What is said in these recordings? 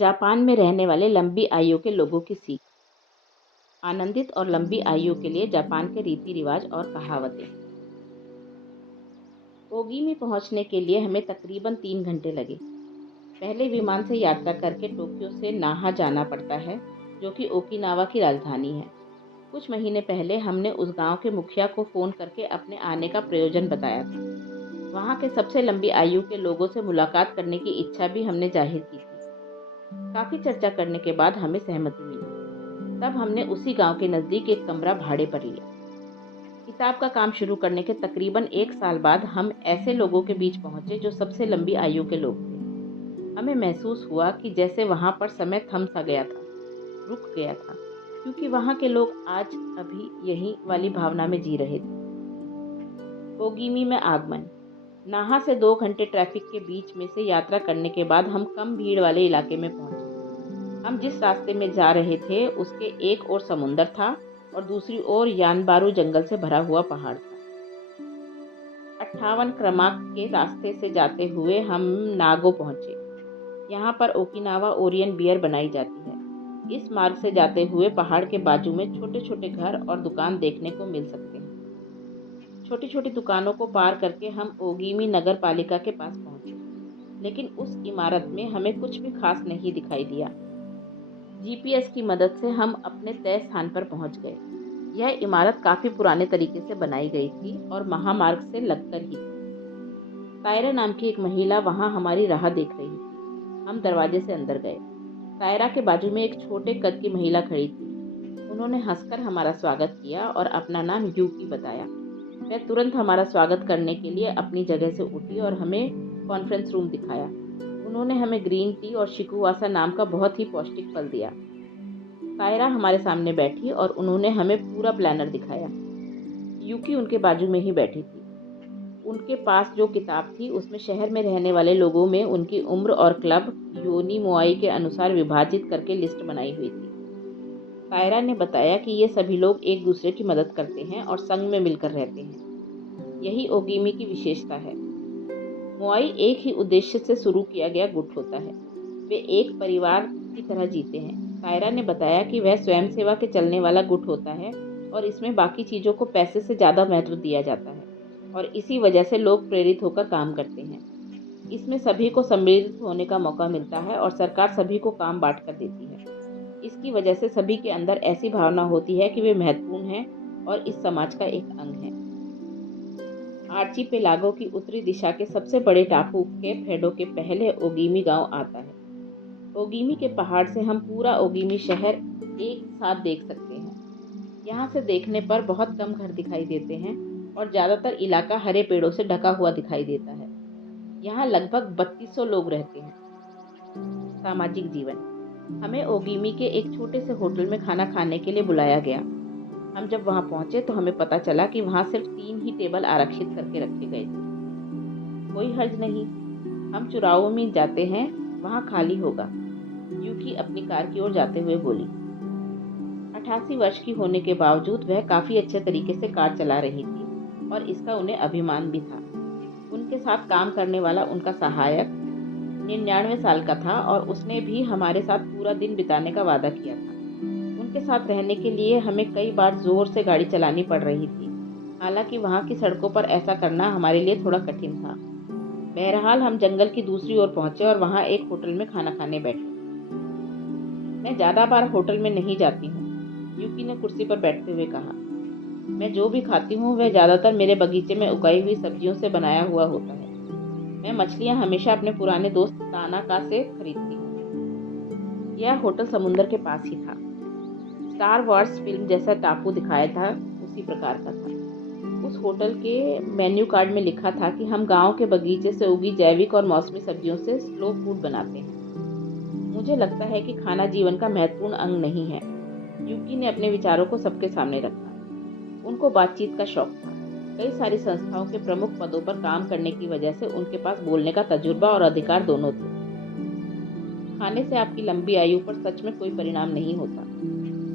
Japan में रहने वाले लंबी आयु के लोगों की सीख। आनंदित और लंबी आयु के लिए जापान के रीति रिवाज और कहावतें। ओगीमी पहुंचने के लिए हमें तकरीबन 3 घंटे लगे। पहले विमान से यात्रा करके टोक्यो से नाहा जाना पड़ता है, जो कि ओकिनावा की राजधानी है। कुछ महीने पहले हमने उस गांव के मुखिया को फ़ोन करके अपने आने का प्रयोजन बताया था। वहां के सबसे लंबी आयु के लोगों से मुलाकात करने की इच्छा भी हमने जाहिर की थी। काफ़ी चर्चा करने के बाद हमें सहमति मिली। तब हमने उसी गांव के नज़दीक एक कमरा भाड़े पर लिया। किताब का काम शुरू करने के तकरीबन 1 साल बाद हम ऐसे लोगों के बीच पहुंचे जो सबसे लंबी आयु के लोग थे। हमें महसूस हुआ कि जैसे वहां पर समय थम सा गया था, रुक गया था, क्योंकि वहां के लोग आज अभी यही वाली भावना में जी रहे थे। ओगीमी में आगमन। नाहा से 2 घंटे ट्रैफिक के बीच में से यात्रा करने के बाद हम कम भीड़ वाले इलाके में पहुंचे। हम जिस रास्ते में जा रहे थे उसके एक ओर समुंदर था और दूसरी ओर यानबारू जंगल से भरा हुआ पहाड़ था। 58 क्रमांक के रास्ते से जाते हुए हम नागो पहुंचे। यहाँ पर ओकिनावा ओरियन बियर बनाई जाती है। इस मार्ग से जाते हुए पहाड़ के बाजू में छोटे छोटे घर और दुकान देखने को मिल सकते हैं। छोटी छोटी दुकानों को पार करके हम ओगीमी नगर पालिका के पास पहुंचे, लेकिन उस इमारत में हमें कुछ भी खास नहीं दिखाई दिया। जीपीएस की मदद से हम अपने तय स्थान पर पहुंच गए। यह इमारत काफ़ी पुराने तरीके से बनाई गई थी और महामार्ग से लगकर ही थी। तायरा नाम की एक महिला वहां हमारी राह देख रही थी। हम दरवाजे से अंदर गए। तायरा के बाजू में एक छोटे कद की महिला खड़ी थी। उन्होंने हंसकर हमारा स्वागत किया और अपना नाम यूकी बताया। वह तुरंत हमारा स्वागत करने के लिए अपनी जगह से उठी और हमें कॉन्फ्रेंस रूम दिखाया। उन्होंने हमें ग्रीन टी और शिकुवासा नाम का बहुत ही पौष्टिक फल दिया। तायरा हमारे सामने बैठी और उन्होंने हमें पूरा प्लानर दिखाया। यूकी उनके बाजू में ही बैठी थी। उनके पास जो किताब थी उसमें शहर में रहने वाले लोगों में उनकी उम्र और क्लब योनी मोआई के अनुसार विभाजित करके लिस्ट बनाई हुई थी। तायरा ने बताया कि ये सभी लोग एक दूसरे की मदद करते हैं और संग में मिलकर रहते हैं। यही ओगीमी की विशेषता है। मोआई एक ही उद्देश्य से शुरू किया गया गुट होता है। वे एक परिवार की तरह जीते हैं। तायरा ने बताया कि वह स्वयंसेवा के चलने वाला गुट होता है और इसमें बाकी चीज़ों को पैसे से ज़्यादा महत्व दिया जाता है और इसी वजह से लोग प्रेरित होकर काम करते हैं। इसमें सभी को सम्मिलित होने का मौका मिलता है और सरकार सभी को काम बांट कर देती है। इसकी वजह से सभी के अंदर ऐसी भावना होती है कि वे महत्वपूर्ण हैं और इस समाज का एक अंग हैं। आर्चिपेलागो की उत्तरी दिशा के सबसे बड़े टापू केप हेडो के पहले ओगीमी गांव आता है। ओगीमी के पहाड़ से हम पूरा ओगीमी शहर एक साथ देख सकते हैं। यहाँ से देखने पर बहुत कम घर दिखाई देते हैं और ज़्यादातर इलाका हरे पेड़ों से ढका हुआ दिखाई देता है। यहाँ लगभग 3200 लोग रहते हैं। सामाजिक जीवन। हमें ओगीमी के एक छोटे से होटल में खाना खाने के लिए बुलाया गया। हम जब वहाँ पहुँचे तो हमें पता चला कि वहाँ सिर्फ 3 ही टेबल आरक्षित करके रखे गए थे। कोई हर्ज नहीं, हम चुराओ में जाते हैं, वहाँ खाली होगा, यूकी अपनी कार की ओर जाते हुए बोली। 88 वर्ष की होने के बावजूद वह काफ़ी अच्छे तरीके से कार चला रही थी और इसका उन्हें अभिमान भी था। उनके साथ काम करने वाला उनका सहायक 99 साल का था और उसने भी हमारे साथ पूरा दिन बिताने का वादा किया था। उनके साथ रहने के लिए हमें कई बार ज़ोर से गाड़ी चलानी पड़ रही थी। हालांकि वहाँ की सड़कों पर ऐसा करना हमारे लिए थोड़ा कठिन था। बहरहाल हम जंगल की दूसरी ओर पहुँचे और वहाँ एक होटल में खाना खाने बैठे। मैं ज़्यादा बार होटल में नहीं जाती हूँ, यूकी ने कुर्सी पर बैठते हुए कहा। मैं जो भी खाती हूँ वह ज़्यादातर मेरे बगीचे में उगाई हुई सब्जियों से बनाया हुआ होता है। मैं मछलियाँ हमेशा अपने पुराने दोस्त तानाका से खरीदती हूँ। यह होटल समुंदर के पास ही था। स्टार वॉर्स फिल्म जैसा टापू दिखाया था, उसी प्रकार का था। उस होटल के मेन्यू कार्ड में लिखा था कि हम गांव के बगीचे से उगी जैविक और मौसमी सब्जियों से स्लो फूड बनाते हैं। मुझे लगता है कि खाना जीवन का महत्वपूर्ण अंग नहीं है। यूकी ने अपने विचारों को सबके सामने रखा। उनको बातचीत का शौक था। कई सारी संस्थाओं के प्रमुख पदों पर काम करने की वजह से उनके पास बोलने का तजुर्बा और अधिकार दोनों थे। खाने से आपकी लंबी आयु पर सच में कोई परिणाम नहीं होता।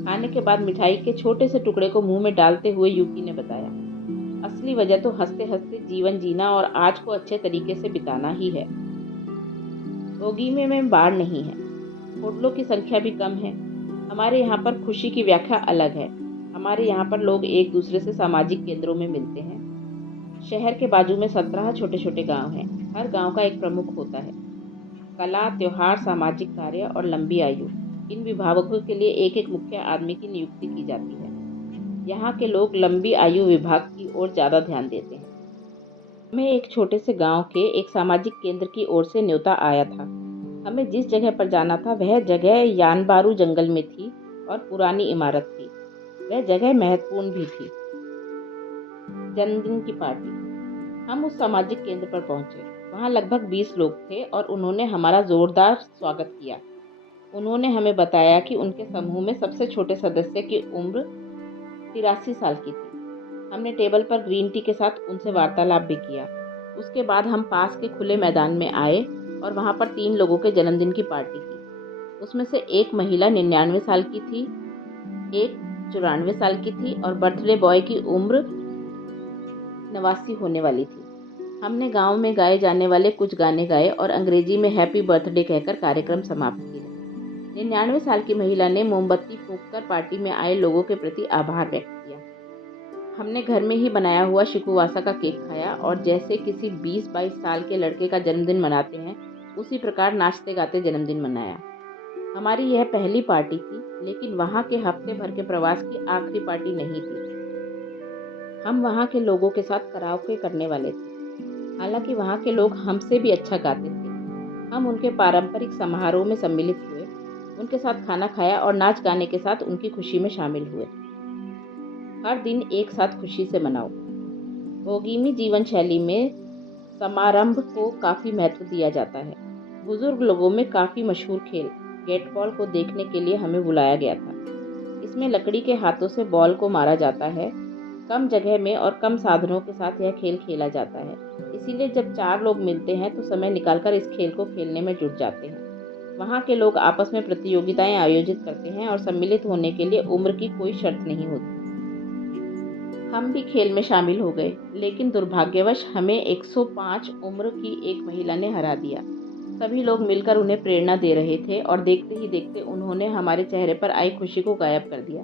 खाने के बाद मिठाई के छोटे से टुकड़े को मुंह में डालते हुए यूकी ने बताया, असली वजह तो हंसते हंसते जीवन जीना और आज को अच्छे तरीके से बिताना ही है। ओगीमे में बाढ़ नहीं है। होटलों की संख्या भी कम है। हमारे यहाँ पर खुशी की व्याख्या अलग है। हमारे यहाँ पर लोग एक दूसरे से सामाजिक केंद्रों में मिलते हैं। शहर के बाजू में 17 छोटे छोटे गांव हैं। हर गांव का एक प्रमुख होता है। कला, त्योहार, सामाजिक कार्य और लंबी आयु, इन विभागों के लिए एक एक मुख्य आदमी की नियुक्ति की जाती है। यहाँ के लोग लंबी आयु विभाग की ओर ज़्यादा ध्यान देते हैं। हमें एक छोटे से गांव के एक सामाजिक केंद्र की ओर से न्योता आया था। हमें जिस जगह पर जाना था वह जगह यानबारू जंगल में थी और पुरानी इमारत थी। वह जगह महत्वपूर्ण भी थी। जन्मदिन की पार्टी। हम उस सामाजिक केंद्र पर पहुंचे। वहां लगभग 20 लोग थे और उन्होंने हमारा जोरदार स्वागत किया। उन्होंने हमें बताया कि उनके समूह में सबसे छोटे सदस्य की उम्र 83 साल की थी। हमने टेबल पर ग्रीन टी के साथ उनसे वार्तालाप भी किया। उसके बाद हम पास के खुले मैदान में आए और वहाँ पर 3 लोगों के जन्मदिन की पार्टी की। उसमें से एक महिला 99 साल की थी, एक 94 साल की थी और बर्थडे बॉय की उम्र 89 होने वाली थी। हमने गांव में गाए जाने वाले कुछ गाने गाए और अंग्रेजी में हैप्पी बर्थडे कहकर कार्यक्रम समाप्त किया। 99 साल की महिला ने मोमबत्ती फूंककर पार्टी में आए लोगों के प्रति आभार व्यक्त किया। हमने घर में ही बनाया हुआ शिकुवासा का केक खाया और जैसे किसी 20-22 साल के लड़के का जन्मदिन मनाते हैं उसी प्रकार नाचते गाते जन्मदिन मनाया। हमारी यह पहली पार्टी थी, लेकिन वहाँ के हफ्ते भर के प्रवास की आखिरी पार्टी नहीं थी। हम वहाँ के लोगों के साथ कराओके करने वाले थे। हालांकि वहाँ के लोग हमसे भी अच्छा गाते थे। हम उनके पारंपरिक समारोह में सम्मिलित हुए, उनके साथ खाना खाया और नाच गाने के साथ उनकी खुशी में शामिल हुए। हर दिन एक साथ खुशी से मनाओ। ओगीमी जीवन शैली में समारंभ को काफ़ी महत्व दिया जाता है। बुजुर्ग लोगों में काफ़ी मशहूर खेल गेट बॉल को देखने के लिए हमें बुलाया गया था। इसमें लकड़ी के हाथों से बॉल को मारा जाता है। कम जगह में और कम साधनों के साथ यह खेल खेला जाता है। इसीलिए जब 4 लोग मिलते हैं तो समय निकालकर इस खेल को खेलने में जुट जाते हैं। वहाँ के लोग आपस में प्रतियोगिताएं आयोजित करते हैं और सम्मिलित होने के लिए उम्र की कोई शर्त नहीं होती। हम भी खेल में शामिल हो गए, लेकिन दुर्भाग्यवश हमें 105 उम्र की एक महिला ने हरा दिया। सभी लोग मिलकर उन्हें प्रेरणा दे रहे थे और देखते ही देखते उन्होंने हमारे चेहरे पर आई खुशी को गायब कर दिया।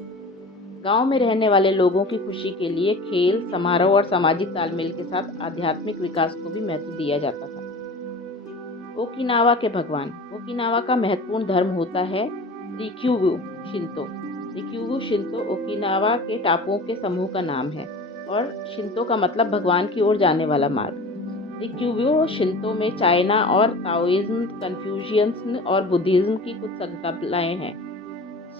गांव में रहने वाले लोगों की खुशी के लिए खेल, समारोह और सामाजिक तालमेल के साथ आध्यात्मिक विकास को भी महत्व दिया जाता था। ओकिनावा के भगवान। ओकिनावा का महत्वपूर्ण धर्म होता है रिक्यूगु शिंतो। रिक्यूगु शिंतो ओकिनावा के टापुओं के समूह का नाम है और शिंतो का मतलब भगवान की ओर जाने वाला मार्ग। रिक्यूगु शिंतो में चाइना और ताओइज्म, कन्फ्यूशियनिज्म और बुद्धिज्म की कुछ संकल्पनाएं हैं।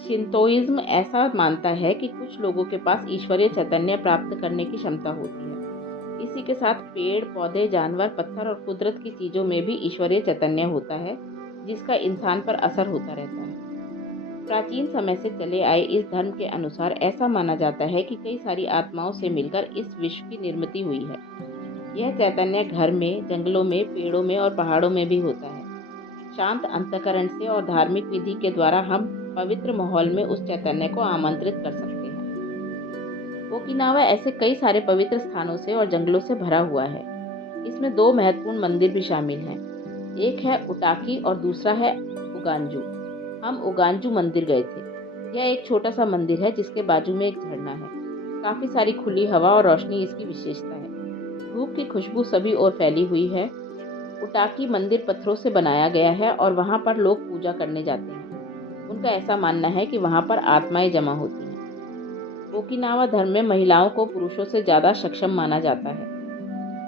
शिंतोइज्म ऐसा मानता है कि कुछ लोगों के पास ईश्वरीय चैतन्य प्राप्त करने की क्षमता होती है। इसी के साथ पेड़, पौधे, जानवर, पत्थर और कुदरत की चीज़ों में भी ईश्वरीय चैतन्य होता है, जिसका इंसान पर असर होता रहता है। प्राचीन समय से चले आए इस धर्म के अनुसार ऐसा माना जाता है कि कई सारी आत्माओं से मिलकर इस विश्व की निर्मित हुई है। यह चैतन्य घर में, जंगलों में, पेड़ों में और पहाड़ों में भी होता है। शांत अंतःकरण से और धार्मिक विधि के द्वारा हम पवित्र माहौल में उस चैतन्य को आमंत्रित कर सकते हैं। ओकिनावा ऐसे कई सारे पवित्र स्थानों से और जंगलों से भरा हुआ है। इसमें 2 महत्वपूर्ण मंदिर भी शामिल हैं। एक है उटाकी और दूसरा है उगांजू। हम उगांजू मंदिर गए थे। यह एक छोटा सा मंदिर है जिसके बाजू में एक झरना है। काफ़ी सारी खुली हवा और रोशनी इसकी विशेषता है। धूप की खुशबू सभी ओर फैली हुई है। उटाकी मंदिर पत्थरों से बनाया गया है और वहाँ पर लोग पूजा करने जाते हैं। उनका ऐसा मानना है कि वहाँ पर आत्माएं जमा होती हैं। ओकिनावा धर्म में महिलाओं को पुरुषों से ज़्यादा सक्षम माना जाता है।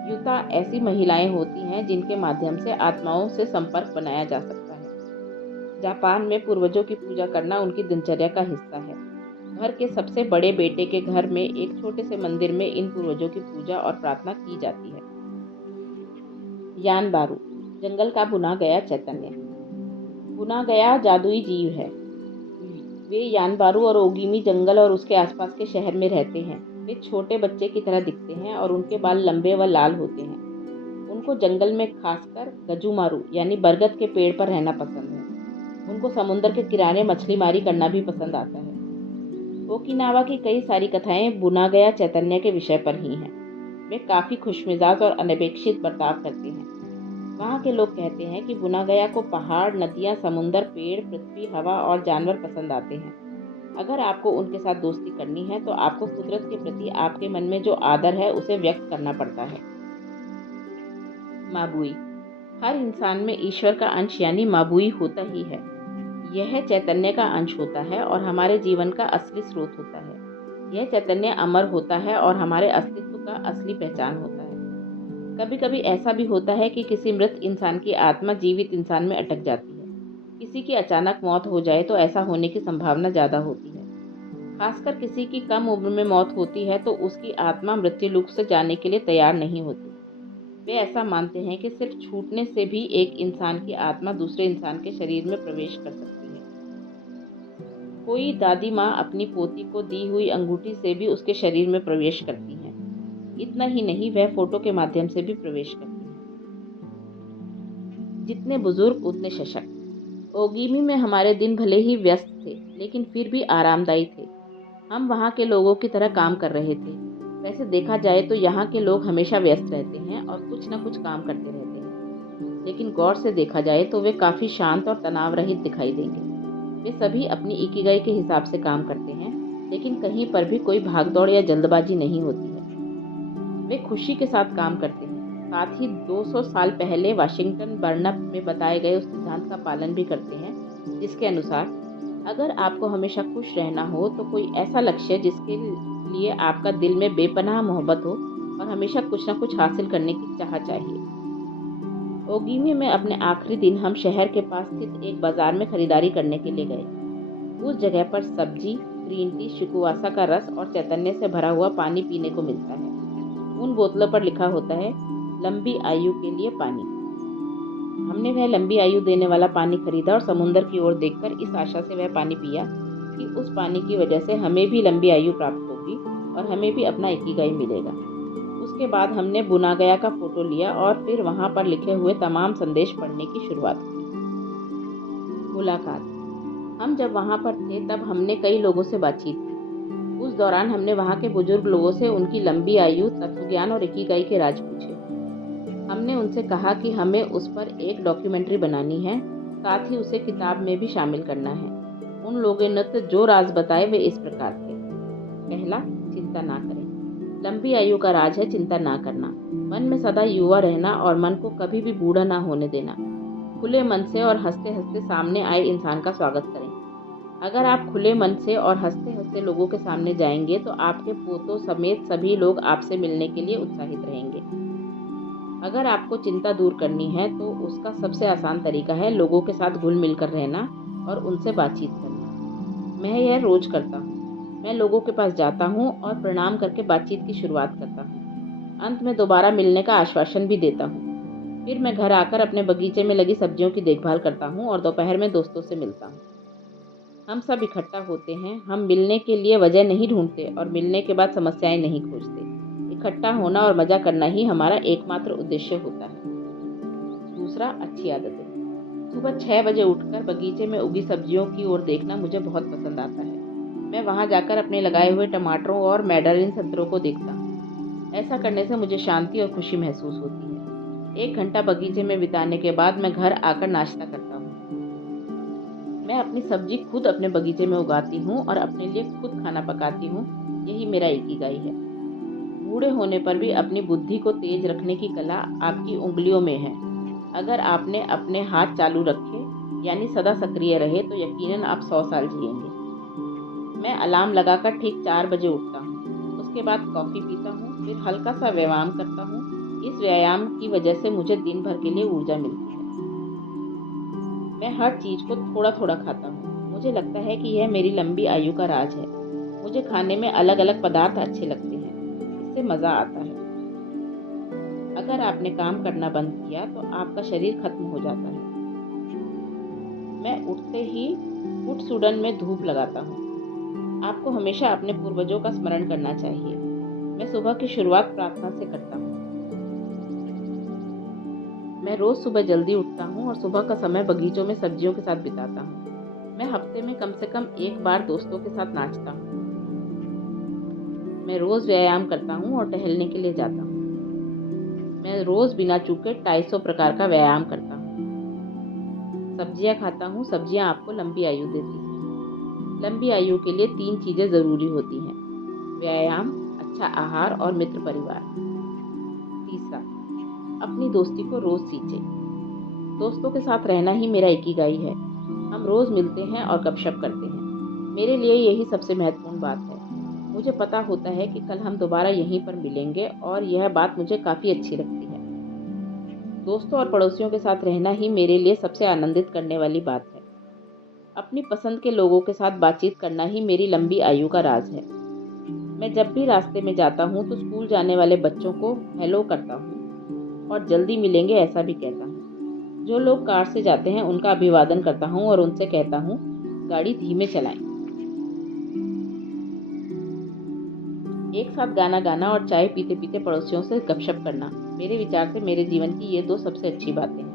युता ऐसी महिलाएं होती हैं जिनके माध्यम से आत्माओं से संपर्क बनाया जा सकता है। जापान में पूर्वजों की पूजा करना उनकी दिनचर्या का हिस्सा है। घर के सबसे बड़े बेटे के घर में एक छोटे से मंदिर में इन पूर्वजों की पूजा और प्रार्थना की जाती है। यानबारू, जंगल का बुना गया चैतन्य। बुना गया जादुई जीव है। वे यानबारू और ओगीमी जंगल और उसके आसपास के शहर में रहते हैं। वे छोटे बच्चे की तरह दिखते हैं और उनके बाल लंबे व लाल होते हैं। उनको जंगल में खासकर गजुमारू यानी बरगद के पेड़ पर रहना पसंद है। उनको समुद्र के किनारे मछली मारी करना भी पसंद आता है। ओकिनावा की कई सारी कथाएं बुना गया चैतन्य के विषय पर ही हैं। वे काफ़ी खुशमिजाज और अनपेक्षित बर्ताव करते हैं। वहाँ के लोग कहते हैं कि बुनागया को पहाड़, नदियाँ, समुंदर, पेड़, पृथ्वी, हवा और जानवर पसंद आते हैं। अगर आपको उनके साथ दोस्ती करनी है तो आपको कुदरत के प्रति आपके मन में जो आदर है उसे व्यक्त करना पड़ता है। माबुई। हर इंसान में ईश्वर का अंश यानी माबुई होता ही है। यह चैतन्य का अंश होता है और हमारे जीवन का असली स्रोत होता है। यह चैतन्य अमर होता है और हमारे अस्तित्व का असली पहचान होता है। कभी कभी ऐसा भी होता है कि किसी मृत इंसान की आत्मा जीवित इंसान में अटक जाती है। किसी की अचानक मौत हो जाए तो ऐसा होने की संभावना ज़्यादा होती है। खासकर किसी की कम उम्र में मौत होती है तो उसकी आत्मा मृत्युलोक से जाने के लिए तैयार नहीं होती। वे ऐसा मानते हैं कि सिर्फ छूटने से भी एक इंसान की आत्मा दूसरे इंसान के शरीर में प्रवेश कर सकती है। कोई दादी माँ अपनी पोती को दी हुई अंगूठी से भी उसके शरीर में प्रवेश करती हैं। इतना ही नहीं, वह फोटो के माध्यम से भी प्रवेश करती हैं। जितने बुजुर्ग उतने सशक्त। ओगीमी में हमारे दिन भले ही व्यस्त थे लेकिन फिर भी आरामदायी थे। हम वहाँ के लोगों की तरह काम कर रहे थे। वैसे देखा जाए तो यहाँ के लोग हमेशा व्यस्त रहते हैं और कुछ न कुछ काम करते रहते हैं, लेकिन गौर से देखा जाए तो वे काफ़ी शांत और तनाव रहित दिखाई देंगे। वे सभी अपनी इकिगाई के हिसाब से काम करते हैं, लेकिन कहीं पर भी कोई भागदौड़ या जल्दबाजी नहीं होती है। वे खुशी के साथ काम करते हैं, साथ ही 200 साल पहले वाशिंगटन बर्नअप में बताए गए उस सिद्धांत का पालन भी करते हैं, जिसके अनुसार अगर आपको हमेशा खुश रहना हो तो कोई ऐसा लक्ष्य जिसके लिए आपका दिल में बेपनाह मोहब्बत हो और हमेशा कुछ न कुछ हासिल करने की चाह चाहिए। ओगीमी में अपने आखिरी दिन हम शहर के पास स्थित एक बाजार में खरीदारी करने के लिए गए। उस जगह पर सब्जी, ग्रीन टी, शिकुवासा का रस और चैतन्य से भरा हुआ पानी पीने को मिलता है। उन बोतलों पर लिखा होता है, लंबी आयु के लिए पानी। हमने वह लंबी आयु देने वाला पानी खरीदा और समुद्र की ओर देखकर इस आशा से वह पानी पिया कि उस पानी की वजह से हमें भी लंबी आयु प्राप्त होगी और हमें भी अपना इकिगाई मिलेगा। उसके बाद हमने बुनागया का फोटो लिया और फिर वहाँ पर लिखे हुए तमाम संदेश पढ़ने की शुरुआत की। मुलाकात। हम जब वहाँ पर थे तब हमने कई लोगों से बातचीत की। उस दौरान हमने वहाँ के बुजुर्ग लोगों से उनकी लंबी आयु, तत्वज्ञान और इकिगाई के राज पूछे। हमने उनसे कहा कि हमें उस पर एक डॉक्यूमेंट्री बनानी है, साथ ही उसे किताब में भी शामिल करना है। उन लोगों ने तो जो राज बताए वे इस प्रकार थे। पहला, चिंता ना करें। लंबी आयु का राज है चिंता ना करना। मन में सदा युवा रहना और मन को कभी भी बूढ़ा ना होने देना। खुले मन से और हंसते हंसते सामने आए इंसान का स्वागत करें। अगर आप खुले मन से और हंसते हंसते लोगों के सामने जाएंगे तो आपके पोतों समेत सभी लोग आपसे मिलने के लिए उत्साहित रहेंगे। अगर आपको चिंता दूर करनी है तो उसका सबसे आसान तरीका है लोगों के साथ घुल मिल कर रहना और उनसे बातचीत करना। मैं यह रोज करता हूँ। मैं लोगों के पास जाता हूँ और प्रणाम करके बातचीत की शुरुआत करता हूँ। अंत में दोबारा मिलने का आश्वासन भी देता हूँ। फिर मैं घर आकर अपने बगीचे में लगी सब्जियों की देखभाल करता हूँ और दोपहर में दोस्तों से मिलता हूँ। हम सब इकट्ठा होते हैं। हम मिलने के लिए वजह नहीं ढूंढते और मिलने के बाद समस्याएं नहीं खोजते। इकट्ठा होना और मजा करना ही हमारा एकमात्र उद्देश्य होता है। दूसरा, अच्छी आदतें। सुबह 6 बजे उठकर बगीचे में उगी सब्जियों की ओर देखना मुझे बहुत पसंद आता है। मैं वहां जाकर अपने लगाए हुए टमाटरों और मैडरिन संतरों को देखता हूँ। ऐसा करने से मुझे शांति और खुशी महसूस होती है। 1 घंटा बगीचे में बिताने के बाद मैं घर आकर नाश्ता करता हूँ। मैं अपनी सब्जी खुद अपने बगीचे में उगाती हूँ और अपने लिए खुद खाना पकाती हूँ। यही मेरा इकिगाई है। बूढ़े होने पर भी अपनी बुद्धि को तेज रखने की कला आपकी उंगलियों में है। अगर आपने अपने हाथ चालू रखे यानी सदा सक्रिय रहे तो यकीनन आप 100 साल जिएंगे। मैं अलार्म लगाकर ठीक 4 बजे उठता हूँ। उसके बाद कॉफ़ी पीता हूँ, फिर हल्का सा व्यायाम करता हूँ। इस व्यायाम की वजह से मुझे दिन भर के लिए ऊर्जा मिलती है। मैं हर चीज़ को थोड़ा थोड़ा खाता हूँ। मुझे लगता है कि यह मेरी लंबी आयु का राज है। मुझे खाने में अलग अलग पदार्थ अच्छे लगते हैं। इससे मज़ा आता है। अगर आपने काम करना बंद किया तो आपका शरीर खत्म हो जाता है। मैं उठते ही फुटसूडन में धूप लगाता हूँ। आपको हमेशा अपने पूर्वजों का स्मरण करना चाहिए। मैं सुबह की शुरुआत प्रार्थना से करता हूँ। मैं रोज़ सुबह जल्दी उठता हूँ और सुबह का समय बगीचों में सब्जियों के साथ बिताता हूँ। मैं हफ्ते में कम से कम एक बार दोस्तों के साथ नाचता हूँ। मैं रोज़ व्यायाम करता हूँ और टहलने के लिए जाता हूँ। मैं रोज़ बिना चूके 250 प्रकार का व्यायाम करता हूँ। सब्जियाँ खाता हूँ। सब्जियाँ आपको लंबी आयु देती हैं। लंबी आयु के लिए 3 चीज़ें ज़रूरी होती हैं: व्यायाम, अच्छा आहार और मित्र परिवार। तीसरा, अपनी दोस्ती को रोज़ सींचें। दोस्तों के साथ रहना ही मेरा इकिगाई है। हम रोज़ मिलते हैं और गपशप करते हैं। मेरे लिए यही सबसे महत्वपूर्ण बात है। मुझे पता होता है कि कल हम दोबारा यहीं पर मिलेंगे और यह बात मुझे काफ़ी अच्छी लगती है। दोस्तों और पड़ोसियों के साथ रहना ही मेरे लिए सबसे आनंदित करने वाली बात है। अपनी पसंद के लोगों के साथ बातचीत करना ही मेरी लंबी आयु का राज है। मैं जब भी रास्ते में जाता हूँ तो स्कूल जाने वाले बच्चों को हेलो करता हूँ और जल्दी मिलेंगे ऐसा भी कहता हूँ। जो लोग कार से जाते हैं उनका अभिवादन करता हूँ और उनसे कहता हूँ गाड़ी धीमे चलाएं। एक साथ गाना गाना और चाय पीते पीते पड़ोसियों से गपशप करना मेरे विचार से मेरे जीवन की ये 2 सबसे अच्छी बातें हैं।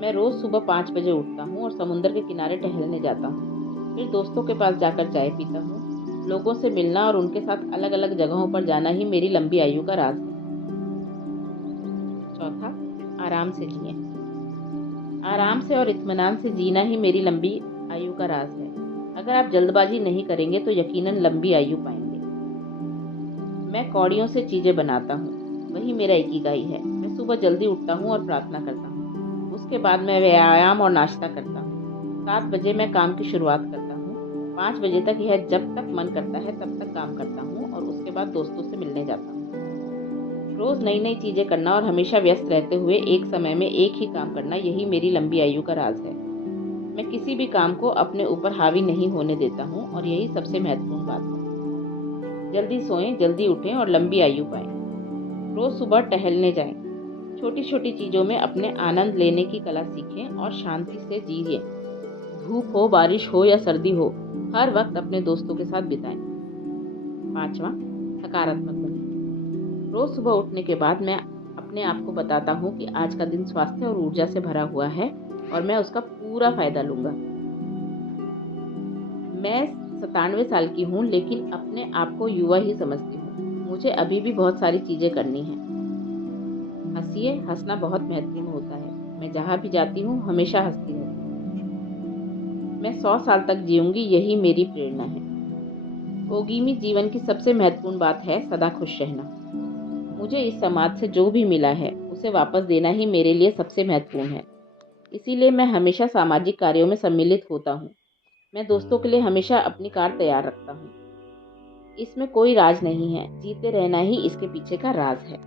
मैं रोज़ सुबह 5 बजे उठता हूँ और समुद्र के किनारे टहलने जाता हूँ। फिर दोस्तों के पास जाकर चाय पीता हूँ। लोगों से मिलना और उनके साथ अलग अलग जगहों पर जाना ही मेरी लंबी आयु का राज है। चौथा, आराम से जिएं। आराम से और इत्मीनान से जीना ही मेरी लंबी आयु का राज है। अगर आप जल्दबाजी नहीं करेंगे तो यकीनन लंबी आयु पाएंगे। मैं कौड़ियों से चीज़ें बनाता हूँ, वही मेरा इकिगाई है। मैं सुबह जल्दी उठता हूँ और प्रार्थना करता हूँ। उसके बाद मैं व्यायाम और नाश्ता करता हूँ। 7 बजे मैं काम की शुरुआत करता हूँ। 5 बजे तक यह जब तक मन करता है तब तक काम करता हूँ और उसके बाद दोस्तों से मिलने जाता हूँ। रोज़ नई नई चीज़ें करना और हमेशा व्यस्त रहते हुए एक समय में एक ही काम करना, यही मेरी लंबी आयु का राज है। मैं किसी भी काम को अपने ऊपर हावी नहीं होने देता हूँ और यही सबसे महत्वपूर्ण बात है। जल्दी सोएं, जल्दी उठें और लंबी आयु पाएं। रोज़ सुबह टहलने जाएं। छोटी छोटी चीज़ों में अपने आनंद लेने की कला सीखें और शांति से जिए। धूप हो, बारिश हो या सर्दी हो, हर वक्त अपने दोस्तों के साथ बिताएं। 5वां, सकारात्मक बनें। रोज़ सुबह उठने के बाद मैं अपने आप को बताता हूँ कि आज का दिन स्वास्थ्य और ऊर्जा से भरा हुआ है और मैं उसका पूरा फायदा लूँगा। मैं 97 साल की हूँ लेकिन अपने आप को युवा ही समझती हूँ। मुझे अभी भी बहुत सारी चीज़ें करनी हैं। हंसिए, हंसना बहुत महत्वपूर्ण होता है। मैं जहाँ भी जाती हूँ हमेशा हंसती रहती हूँ। मैं 100 साल तक जीऊँगी, यही मेरी प्रेरणा है। ओगीमी जीवन की सबसे महत्वपूर्ण बात है सदा खुश रहना। मुझे इस समाज से जो भी मिला है उसे वापस देना ही मेरे लिए सबसे महत्वपूर्ण है। इसीलिए मैं हमेशा सामाजिक कार्यों में सम्मिलित होता हूँ। मैं दोस्तों के लिए हमेशा अपनी कार तैयार रखता हूँ। इसमें कोई राज नहीं है, जीते रहना ही इसके पीछे का राज है।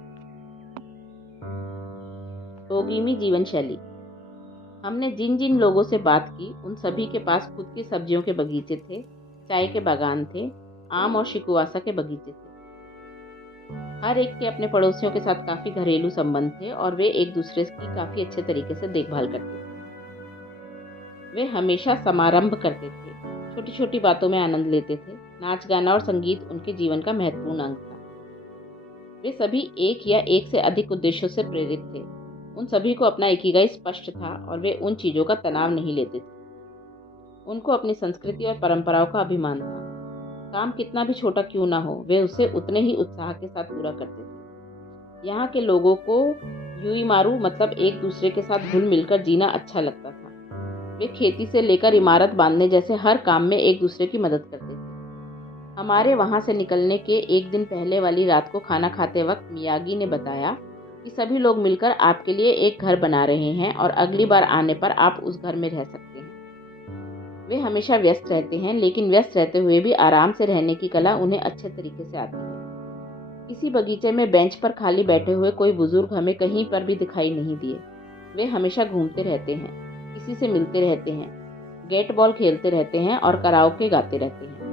ओगीमी जीवन शैली। हमने जिन जिन लोगों से बात की उन सभी के पास खुद की सब्जियों के बगीचे थे, चाय के बागान थे, आम और शिकुआसा के बगीचे थे। हर एक के अपने पड़ोसियों के साथ काफ़ी घरेलू संबंध थे और वे एक दूसरे की काफ़ी अच्छे तरीके से देखभाल करते थे। वे हमेशा समारंभ करते थे, छोटी छोटी बातों में आनंद लेते थे। नाच गाना और संगीत उनके जीवन का महत्वपूर्ण अंग था। वे सभी एक या एक से अधिक उद्देश्यों से प्रेरित थे। उन सभी को अपना इकिगाई स्पष्ट था और वे उन चीज़ों का तनाव नहीं लेते थे। उनको अपनी संस्कृति और परंपराओं का अभिमान था। काम कितना भी छोटा क्यों ना हो, वे उसे उतने ही उत्साह के साथ पूरा करते थे। यहाँ के लोगों को युईमारू मतलब एक दूसरे के साथ घुल मिलकर जीना अच्छा लगता था। वे खेती से लेकर इमारत बांधने जैसे हर काम में एक दूसरे की मदद करते थे। हमारे वहाँ से निकलने के एक दिन पहले वाली रात को खाना खाते वक्त मियागी ने बताया कि सभी लोग मिलकर आपके लिए एक घर बना रहे हैं और अगली बार आने पर आप उस घर में रह सकते हैं। वे हमेशा व्यस्त रहते हैं लेकिन व्यस्त रहते हुए भी आराम से रहने की कला उन्हें अच्छे तरीके से आती है। किसी बगीचे में बेंच पर खाली बैठे हुए कोई बुजुर्ग हमें कहीं पर भी दिखाई नहीं दिए। वे हमेशा घूमते रहते हैं, किसी से मिलते रहते हैं, गेट बॉल खेलते रहते हैं और कराओके गाते रहते हैं।